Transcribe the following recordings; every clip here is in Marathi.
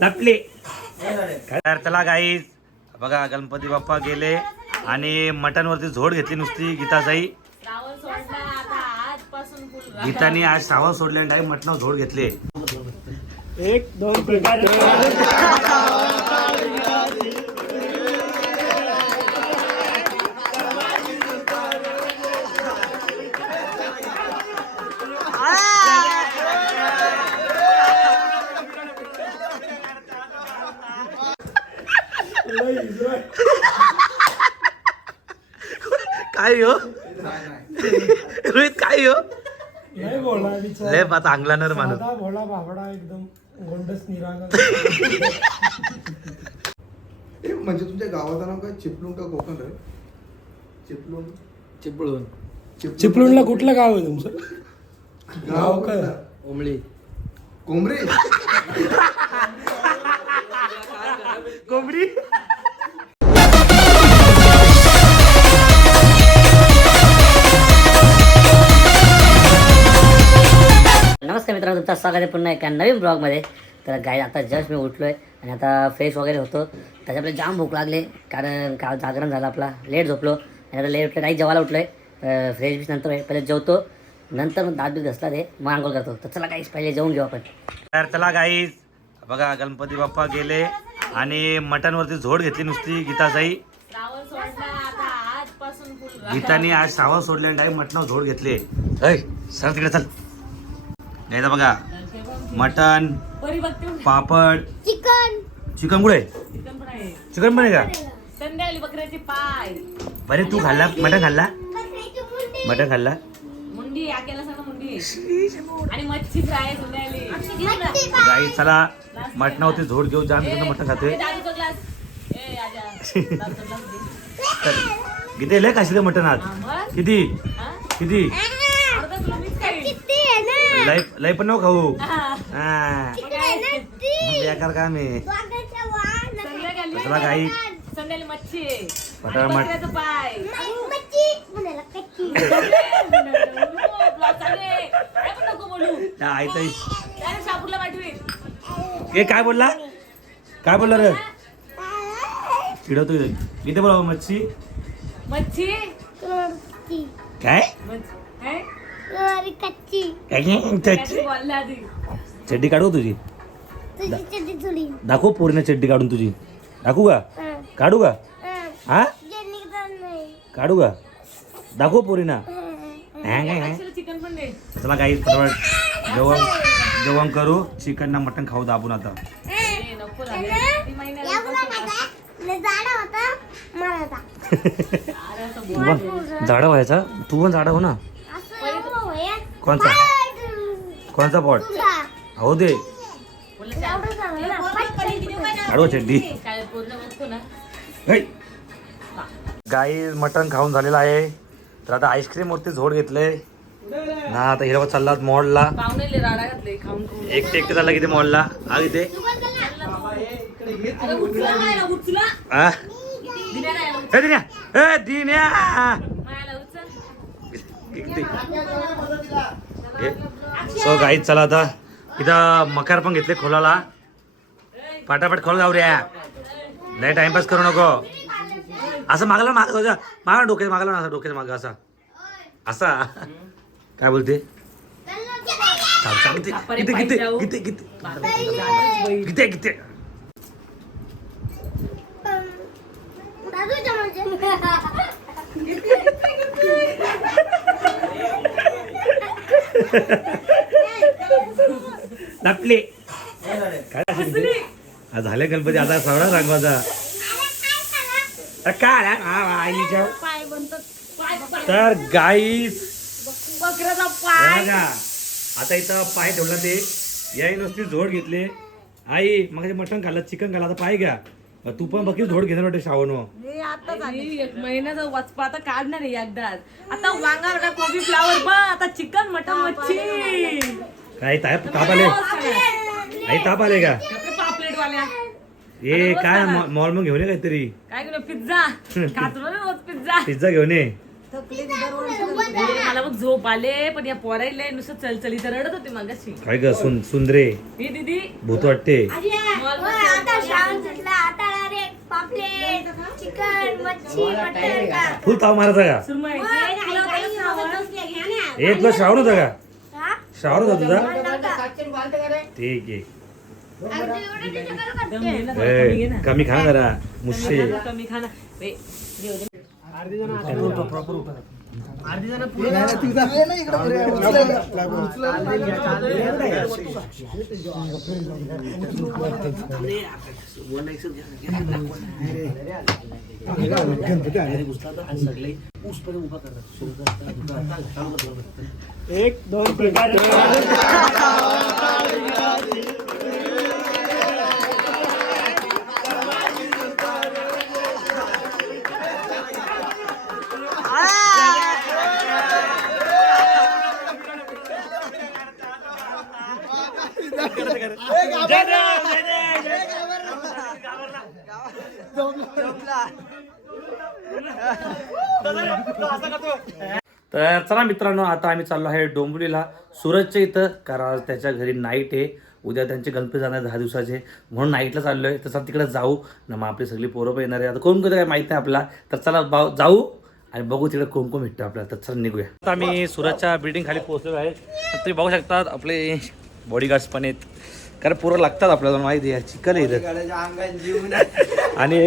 लपली. तर चला गाईज बघा, गणपती बाप्पा गेले आणि मटन वरती झोड घेतली नुसती गीताताई. गीतानी आज श्रावण सोडले आणि डायरेक्ट मटनावर झोड घेतले. एक दोन काय हो रोहित, काय हो लय बोला लय आता अंगलानर माणूस. साधा भोळा बाबडा एकदम गोंडस निरागस. म्हणजे तुमच्या गावाचं नाव काय? चिपळूण का कोकण रे? चिपळूण. चिपळूण. चिपळूणला कुठलं गाव आहे तुमचं? गाव काय? ओमळी. कोंबरी. कोंबडी. नमस्कार मित्रांनो, तुमचं स्वागत आहे पुन्हा एका नवीन ब्लॉगमध्ये. तर गाय आता जस्ट मी उठलो आहे आणि आता फ्रेश वगैरे होतो. त्याच्यामुळे जाम भूक लागले, कारण काल जागरण झालं आपला, लेट झोपलो आणि आता लेट उठलं. नाही जेवायला उठलो आहे, फ्रेश बीस नंतर पहिले जेवतो, नंतर मग दात बीत घसला ते मग आंघोळ करतो. तर चला गाईस पहिले जेवून घेऊ आपण. तर चला गाईज बघा, गणपती बाप्पा गेले आणि मटन वरती झोड घेतली नुसती गीताताई. गीतानी आज श्रावण सोडले आणि डायरेक्ट मटनावर झोड घेतले. सर तिकडे चल. नाही तर बघा, मटन, पापड, चिकन कुठे? चिकन पण आहे का? संध्याकाळी बकऱ्याचे पाय. बरे तू खाल्ला मटन? खाल्ला मटन? खाल्ला मुंडी आकेला सांगा मुंडी आणि मच्छी फ्राय संध्याकाळी. गाई चला मटणावरती झोड घेऊ. जाम तिकडं मटण खातोय. दादूचा ग्लास. ए आजा दादूचा ग्लास दे. किती लय खाशी मटण आज? मग किती हा? किती? अर्धा किलो मीच खाईन. लय लय पण नको खाऊ. हा. बेकार काम आहे. संध्याकाळी चला गाई संध्याकाळी मच्छी आहे. मटण आणि मट बकऱ्याचं पाय. काय पण नको बोलू. आई ताई काय शापूरला पाठवी. ए काय बोलला? काय बोलला रे? चिडवतोय. इथे बोला मच्छी. मच्छी काय काय चड्डी बोलला आधी. चड्डी काढू तुझी? दाखव पोरीने चड्डी काढून तुझी. दाखवू का? काढू का? हा काढू का? दाखव पोरीना. चिकन पण दे. चला काही जेवण जेवण करू. चिकन ना मटन खाऊ दाबून आता. ए, नको लागेल. ती महिन्याला तू पण झाडा व्हायचा. तू पण झाडा हो ना. कोणचा कोणचा पॉट? हो दे काढू चड्डी. काय पूर्ण बघतो ना. गाई मटण खाऊन झालेलं आहे. तर आता आईस्क्रीम वरती झोड घेतलंय ना. आता हिरवा चालला मॉलला. पाहुणे राडा घातले खाऊन खाऊन. एकटे चालला किती मॉलला. हा इथे अरे उचला नाही ना, उचला. हा दिल्या नाही ना, ए दिन्या, ए दिन्या. मायाला उचल. सो गाईत चला आता इथं मकार पण घेतले खोलाला. पाटापाट खोल जाऊ रे. लय टाइमपास करू नको. असं मागला मागला डोक्यात मागला ना. असं डोक्यात माग असा असा. काय बोलते? किती किती किती किती किती किती लपली. काय झाले गणपती आता सगळा रंगवाचा. काय पाय बनतात. पाय तर गाईस बकऱ्याचा पाय. बघा आता इथं पाय ठेवला. ते याही नुसती झोड घेतले. आई मग मटण खाल्लं, चिकन खाल्लं, आता पाय घ्या. तू पण बघ झोड घेणार वाटते श्रावण. एक महिन्याचा वचपा आता काढणार आहे एकदाच. आता वांगा बटा, कोबी, फ्लावर बा. आता चिकन मटन मच्छी. काय ताप आले? आई ताप आले का? पापलेट वाल्या. ए काय मॉल मग घेऊन ये काहीतरी. काय घेऊन पिझ्झा खातो ना रोज पिझ्झा. पिझ्झा घेऊन ये. मला मग झोप आले पण या पोरायला नुसतं चलचली तर रडत होते मगाशी. काय ग सुंदरे ही दीदी भूत वाटते. आता श्रावण सुटला आता डायरेक्ट पापलेट चिकन मच्छी मटन का फुल ताव मारायचा का? सुरमई ए तुला श्रावण होता का? हा? श्रावण होता तुझा? नका. ठीक आहे. अगदी एवढं ते सगळं दम करते. घे ना, कमी घे ए, ना. कमी खा जरा मुश्शे. कमी खा ना. ए, एक दोन प्रकार तर चला मित्रांनो, आता आम्ही चाललो आहे डोंबिवलीला सूरजच्या इथं, कारण आज त्याच्या घरी नाईट आहे. उद्या त्यांचे गणपती जाणार 10 दिवसाचे, म्हणून नाईटला चाललो आहे. तसं तिकडे जाऊ ना, मग आपली सगळी पोरं पण येणार आहे. आता कोण कोणतं काय माहीत नाही आपला, तर चला जाऊ आणि बघू तिकडे कोण कोण भेटतं आपल्याला. तर चला निघूया. आता आम्ही सूरजच्या बिल्डिंग खाली पोहोचलेलो आहे. तुम्ही बघू शकतात आपले बॉडीगार्ड्स पण आहेत, कारण पोरं लागतात आपल्याला, माहिती आहे चिकन आहे इथं. आणि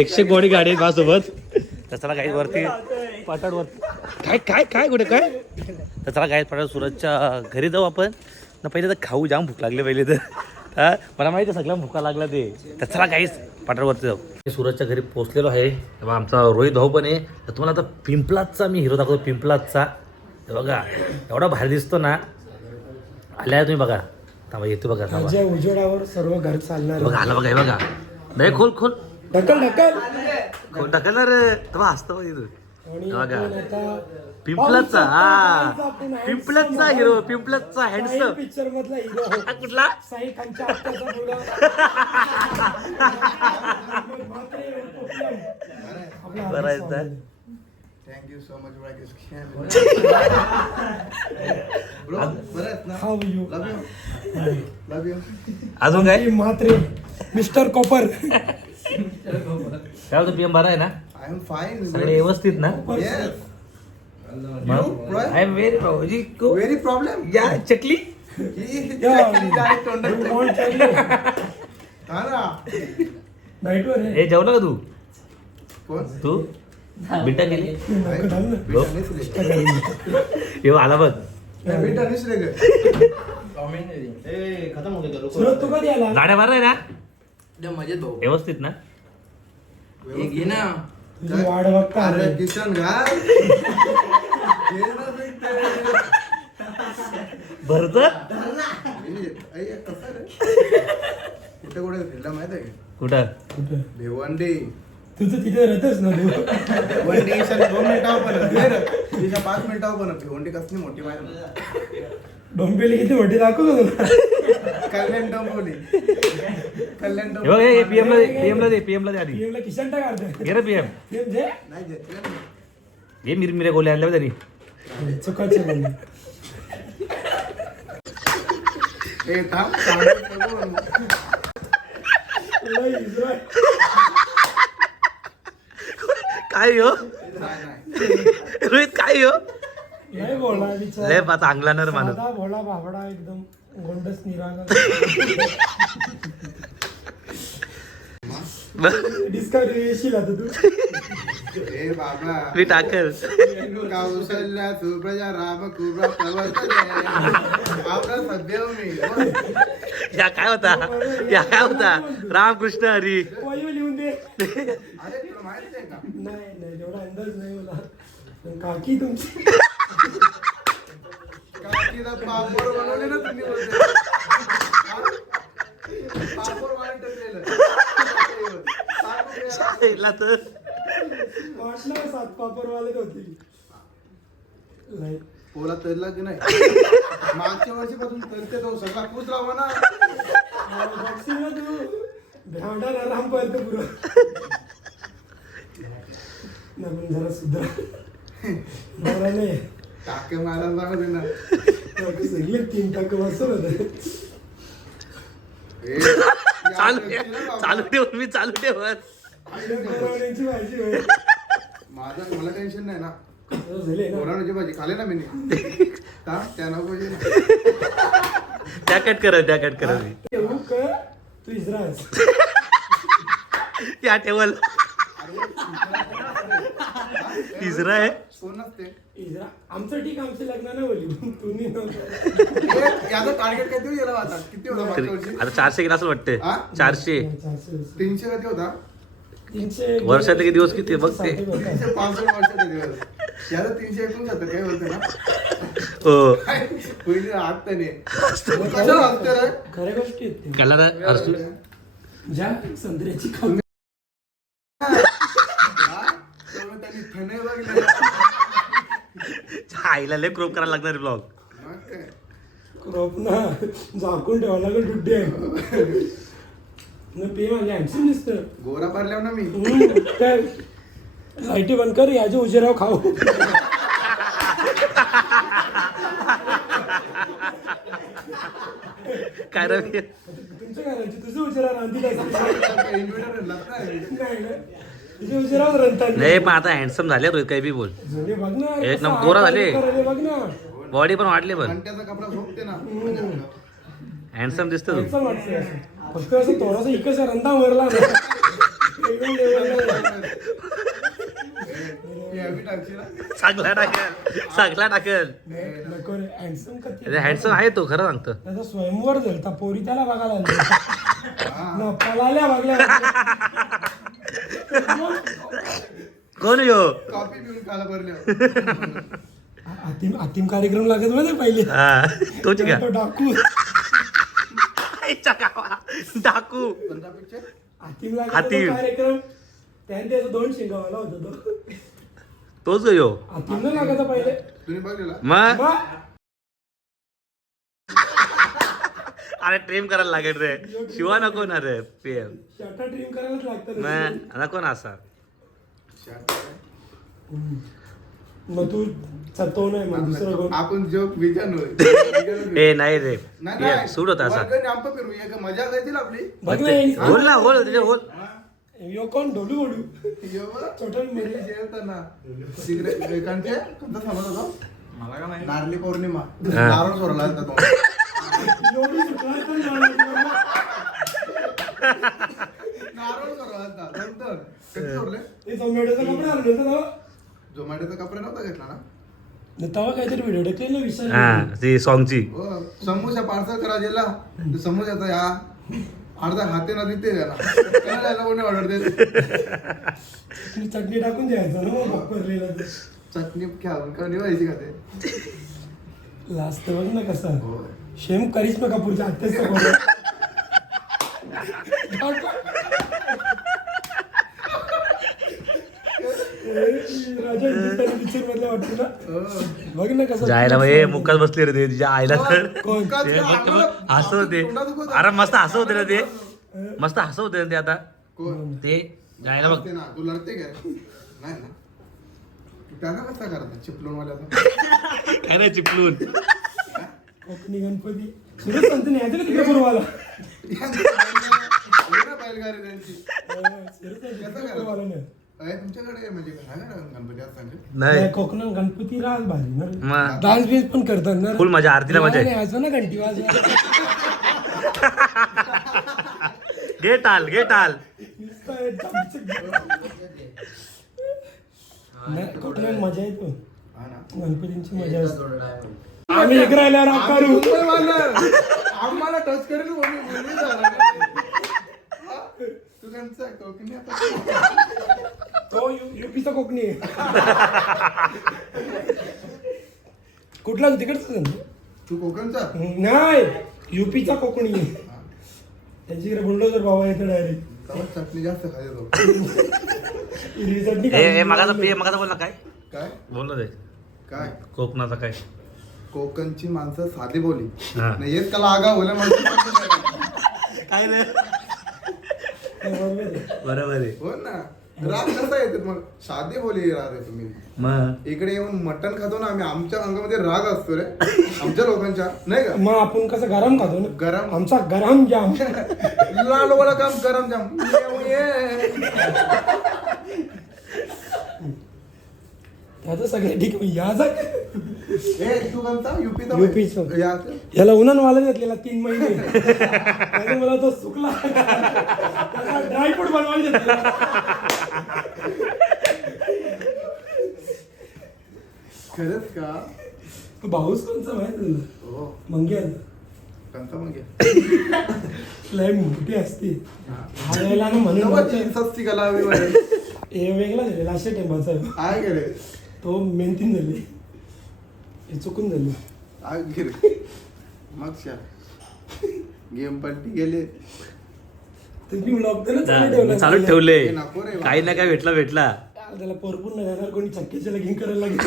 100 बॉडीगार्ड आहेत माझ्यासोबत. तर चला काही वरती पाटाडवर काय काय काय कुठे काय. तर चला काय पाटाड सूरजच्या घरी जाऊ आपण ना. पहिले तर खाऊ, जाम भूक लागली पहिले तर. हा मला माहिती आहे सगळ्या भूका लागला ते. तर चला काहीच पाटाडवरती जाऊ. सूरजच्या घरी पोहोचलेलो आहे. तेव्हा आमचा रोहित भाऊ पण आहे. तर तुम्हाला आता पिंपलाजचा मी हिरो दाखवतो, पिंपलाजचा. हे बघा एवढा भारी दिसतो ना. आल्या तुम्ही बघा, थांबा येतो बघा. थांबा माझ्या उजेडावर सर्व घर चालणार. बघा आला बघा. हे बघा नाही खोल खोल ढकल ढकल. खोल टाकणार तेव्हा हसतो बघ इथून. आणि बघा. आपण आता पिंपलाजचा, हा आपण पिंपलाजचा हिरो, पिंपलाजचा हँडसम. पिक्चर मधला हिरो कुठला? साई खानच्या आत्याचा मुलगा. आपला बरं आहे तर. Thank you so much bro. बरं आहेत ना? How you? Love you. अजून काय म्हात्रे मिस्टर कॉपर. काय होतं? पीएम बरा आहे ना? I am fine. सगळे व्यवस्थित ना? येस. आय एम व्हेरी भाऊजी व्हेरी प्रॉब्लेम. या चकली. नाईटवर आहे. हे जेवलं का तू? कोण? तू बिटा गेली नको घाल ना. येऊ आला बघ. बेटा निस रे ग. सुरत तू कधी आला? गाड्या बरा आहे ना? मजेत भाऊ. व्यवस्थित ना? हे घे ना. तुझी वाट बघता अरे आलोय. किशन घाल. भरत कसं रे? कुठे कुठे फिरला माहित आहे का? कुठं? कुठं? भिवंडी. तुझं तिथे राहतच ना तू. भिवंडी 2 मिनिटावर पण तिच्या 5 मिनिटावर पण भिवंडी कसली मोठी माहिती आहे? डोंबिवली किती मोठी दाखव का तुला? कल्याण डोंबिवली. कल्याण हे बघ, हे PM ला दे आधी. PM ला किशन टाक अर्ध. घे रे PM. PM जे नाही घेतलं ना. हे मिरमिरे गोले आणले बघ त्यांनी. चुकाचे बोलले. ए थांब. लय इजराय. काय हो रोहित? काय हो लय भोळा विचार. लय आता अंगलाणार माणूस. साधा भोळा बावडा एकदम गोंडस निरागस. डिस्कवरी येशील आता तू. ए बाबा. मी टाकल. कौशल्या सुप्रजा राम कुर्रा प्रवर्तते. आपला सध्या मी. या काय होता रामकृष्ण हरी. वायू लिहून दे. अरे तुला माहिती आहे का? नाही तेवढा अंदाज नाही मला. काकी तुमची काकीला पापड बनवले ना तुम्ही बोलते. पापड वाढून टाकलेलं. सांगितला तर वाटलं 7 पापरवाले होती. लय पोला तळला की नाही? मागच्या वर्षीपासून तळते तो सगळा पूस लावा ना. बघशील ना तू भेवडा राम पर्यंत पुरं. जरा सुद्धा मला नाही टाके मारायला सांगत ना. टाकं सगळे 3 टाकं बसवलं होतं. ए, चालू या व्यक्तीला बाबा. चालू ठेव मी चालू ठेवत. आईला बोरवण्याची भाजी होय. मला टेन्शन नाही ना. असं झाले ना. बोरावण्याची भाजी खाले ना मी त्या नको जे ना. त्या कट करत त्या कट करत मी ठेवू का तू इस्राज या टेबल तिसरा आहे. कोण नसते इस्रा आमचं ठीक आमचं लग्न नाही बोली तुम्ही नव्हतं. याचा टार्गेट किती गेला आता किती होता मागच्या वर्षी आता 400 गेला असं वाटतंय. हा? 400 300 कधी होता 300 वर्षातले किती दिवस किती बघ ते. 365 वर्षाचा दिवस याला 369 काय बोलते ना. हो काय? पहिले आत्ताने कशाला वागते रे खऱ्या गोष्टी आहेत त्या. कळला ना अर्जुन. ज्या संत्र्याची खाऊ त्यांनी थणे बघले आईला लय क्रोप करायला लागणार ब्लॉग. मग काय क्रॉप ना झाकून ठेवावं लागेल डुड्डे न पे माझ्या हँडसम दिसतं. गोरा भरल्यावर ना मी काय लाईटी बंद कर याचे उशिराव खाऊ. काय रे तुमच्या घराची तुझं उशिरा रांधील इन्व्हर्टर लागता नाही ना तुझे उशिराव रंतात नाही पण आता हँडसम झाले रोहित काही बी बोल. जुने बघ ना अरे एक कसं नंबर गोरा झाले. करायले बघ ना. बॉडी पण वाढली पण घंट्याचा कपडा झोपते ना हँडसम दिसतो तू. असं वाटतं असं. फक्त असं थोडासा इकडचा रंधा वरला ना एकदम level ला. हे आम्ही टाकशील ना. चांगला टाकल चांगला टाकल. नको रे हँडसम कधी हँडसम आहे तो खरं सांगतो. त्याचा स्वयंवर झालता पोरी त्याला बघायला आली हा. ना पळाल्या बघल्या कोण यो कॉफी पिऊन खायला भरल्या आतिम कार्यक्रम लागत माहिती पहिले हा तोच का तो डाकू आईच्या गावा. डाकू कोणता पिक्चर हातीम लागत हातीम. तो कार्यक्रम त्याने त्याचा 2 शिंगावाला होता तो तोच यो. हातीम न लागायचा पहिले तुम्ही बघलेला मग मग अरे ट्रेम करायला लागेल रे. शिवा नको ना रे पीएम. शर्टा ट्रिम करायलाच लागतं रे. मग नको ना असा. मग तू चतो नाही मग दुसरं कोण आपण जोक विजन ए नाही रे PM सूट होता असा. फिरू एक मजा येतील आपली बघ ना बोल ना बोल तुझे बोल. यो कोण ढोलू ओढू छोटा मध्ये जेवताना तिकडे एकांचे कोणता समज होतो मला का नाही नारळी पौर्णिमा हा. नारळ सोडला होता तो एवढी सुटला पण नाही. नारळ सोडला होता नंतर कधी सोडले हे झोमॅटोचा कपडा आणलं होतं ना झोमॅटोचा कपडा नव्हता घेतला ना तेव्हा काहीतरी व्हिडिओ टाकलेला विसरलो. हा ती सॉंगची. हो समोसा पार्सल करा गेला समोसाचा या अर्धा हाते ना देते त्याला त्याला द्यायला कोणी ऑर्डर देते चटणी टाकून द्यायचं ना मग वापरलेला ते चटणी खाऊन का निवायची का ते लास्ट बघ ना कसा हो शेम करिश्मा कपूरच्या आत्याचा कोण राजा हिंदुस्तानी पिक्चर मधला वाटतो ना बघ ना कसं जायला ए मुक्काच बसले रे ते तिच्या आईला तर कोण ते फक्त हसत होते. अरे मस्त हसत होते ना ते मस्त हसत होते ना ते आता कोण ते जायला बघ. असते ना तू लढते काय नाही ना तू त्याला कसा करता चिपलून वाल्याचा काय रे चिपलून. कोकणी गणपती सुरेश संत नाही यायचं का तिकडे पूर्वाला बैलगाडी त्यांची पूर्वाला नाही तुमच्याकडे म्हणजे काय ना गणपती असतात नाही कोकणात गणपती राज भारी ना मग डान्स बिन्स पण करतात ना फुल मजा आरतीला मजा आहे. वाजवा ना घंटी वाजवा घे टाल घे टाल. नाही कोकणात मजा येतो हा ना गणपतींची मजा असते आम्ही एक राहिल्यावर आकारू आम्हाला टच करेल तू त्यांचा कोकणी आता तो युपीचा कोकणी आहे कुठला तू तिकडचा तू कोकणचा नाही युपीचा कोकणी आहे त्यांच्याकडे बुलडोजर बाबा येतो डायरेक्ट तेव्हा चटणी जास्त खायचो हिरवी चटणी ए मगाचा PM मगाचा बोल ना काय काय बोल ना ते काय कोकणाचा काय. कोकणची माणसं साधी बोली हा. नाही येत त्याला आगा बोला माणसं काय रे बरोबर आहे. बरोबर आहे. हो ना राग कसा येते मग साधे बोली राहते तुम्ही मग इकडे येऊन मटण खातो ना आम्ही आमच्या अंगामध्ये राग असतो रे आमच्या लोकांच्या नाही का मग आपण कसं गरम खातो ना गरम आमचा गरम जाम लाल वाला काम गरम जाम ये त्याचं सगळे ठीक या जाग ए तू कोणता युपीचा युपीचा. या याला उन्हान वाला घेतलेला 3 महिने त्याने मला तो सुकला ड्रायफ्रूट बनवायला घेतलेला खरंच का भाऊच कोणचा माहित तुला हो मंग्या कोणता मग लय मोठी असते हा यायला ना म्हणून नवाची सस्ती कला हवी बाई. हे वेगळा झालेला अशा टेंबाचा काय गेले तो मेहनतीन झाले हे चुकून झाले काय गेले मग गेम पट्टी गेले तुम्ही ब्लॉग चालू ठेवले हे नको रे काही ना काय भेटला त्याला भरपूर नाही जाणार कोणी चक्कीच्या लगीन करायला लागेल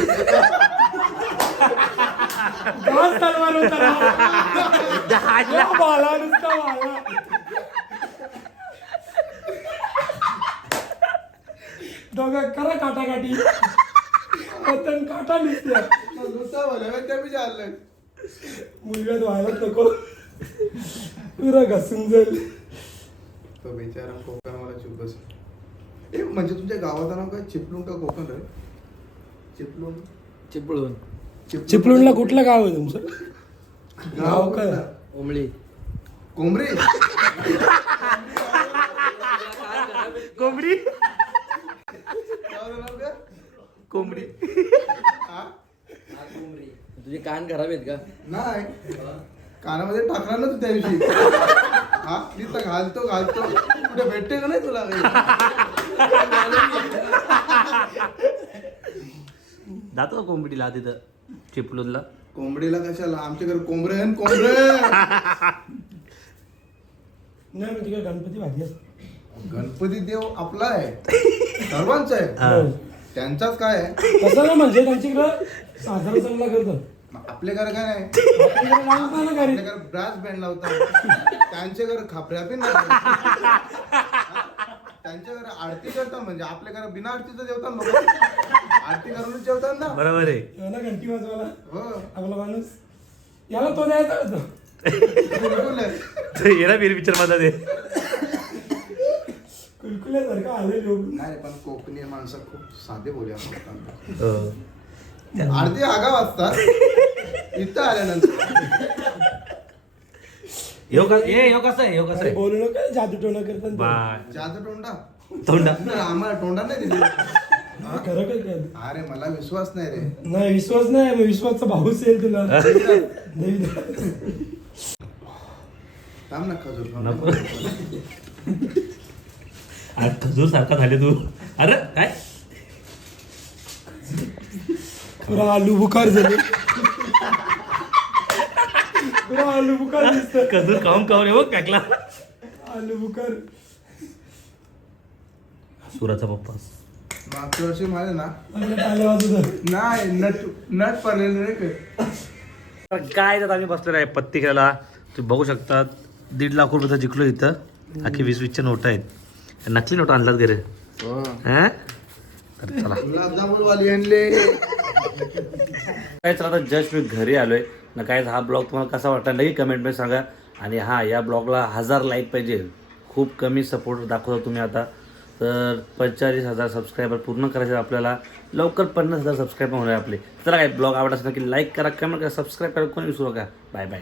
गावात तलवार होता राव. बाला नुसता बाला दोघं करा काटाकाटी पतंग काटा नुसत्या नुसता बोला त्या बी चाललंय मुलगा व्हायला नको पुरा घसून जाईल तो बेचारा कोकण मला चुप बस ए म्हणजे तुमच्या गावाचं नाव काय चिपळूण का कोकण रे चिपळूण चिपळूण चिपळूणला कुठलं गाव आहे तुमचं गाव काय ओमळी कोंबरी कोंबडी गावाचं नाव काय कोंबडी हा? तुझे कान खराब आहेत का नाही कानामध्ये टाकणार ना तू त्या दिवशी हा तिथं घालतो कुठे भेटते का नाही तुला जातो का कोंबडीला तिथं चिपळूणला कोंबडीला कशाला आमच्या घरी कोंबडे आहे कोंबडे नाही म्हणजे काय गणपती भाजी असते गणपती देव आपला आहे सर्वांचा आहे त्यांचाच काय आहे कसं ना म्हणजे त्यांच्याकडं साजरा चांगला करतात आपल्या घर काय नाही आपल्याकडे लावतात ना घरी. आपल्या घर ब्रास बँड लावतात त्यांच्या घर खापऱ्या बी नाही त्यांच्या घर आरती करतात म्हणजे आपल्या घर बिना आरतीचं जेवतात लोक आरती करूनच जेवतात ना बरोबर आहे याला घंटी वाजवायला हो आपला माणूस याला तो द्यायचा होता बिलकुल आहे. तो येणार बीर पिक्चर मध्ये ते कुलकुल्यासारखं आले लोक नाही पण कोकणी माणसं खूप साधे बोली असतात हो. अर्धी आगाव असतात इथं आल्यानंतर ह्यो कसं आहे बोलू नका जादू टोना करतात बाय जादू तोंडा तोंडा तर आम्हाला तोंडा नाही दिली खरं काय काय अरे मला विश्वास नाही रे नाही विश्वास नाही मग विश्वासचा भाऊच येईल तुला देवी थांब ना खजूर खाऊ. नको आज खजूर सारखा झाले तू अरे काय पुरा आलू बुखार झाले पुरा आलू बुखार दिसत खजूर खाऊन बघ काकला आलू बुखार सुराचा पप्पा मागच्या वर्षी माझे ना टाळे वाजत नाही नट पडलेलं नाही काय काय तर आम्ही बसलेलो आहे पत्ती खेळायला तुम्ही बघू शकतात 1.5 लाख रुपयाचा जिंकलो इथं अख्खी 20-20च्या नोट आहेत नकली नोट आणलात घरी हा तर चला गुलाबजामुन वाली आणले काय चला आता जस्ट मी घरी आलोय ना काय हा ब्लॉग तुम्हाला कसा वाटला नक्की कमेंटमध्ये सांगा आणि हा या ब्लॉगला 1000 लाईक पाहिजे खूप कमी सपोर्ट दाखवता तुम्ही आता तर 45,000 सबस्क्रायबर पूर्ण करायचे आपल्याला लवकर 50,000 सबस्क्रायबर होणार आपले चला काय ब्लॉग आवडत असेल की लाईक करा कमेंट करा सबस्क्राईब करा कोणी विसरू नका बाय बाय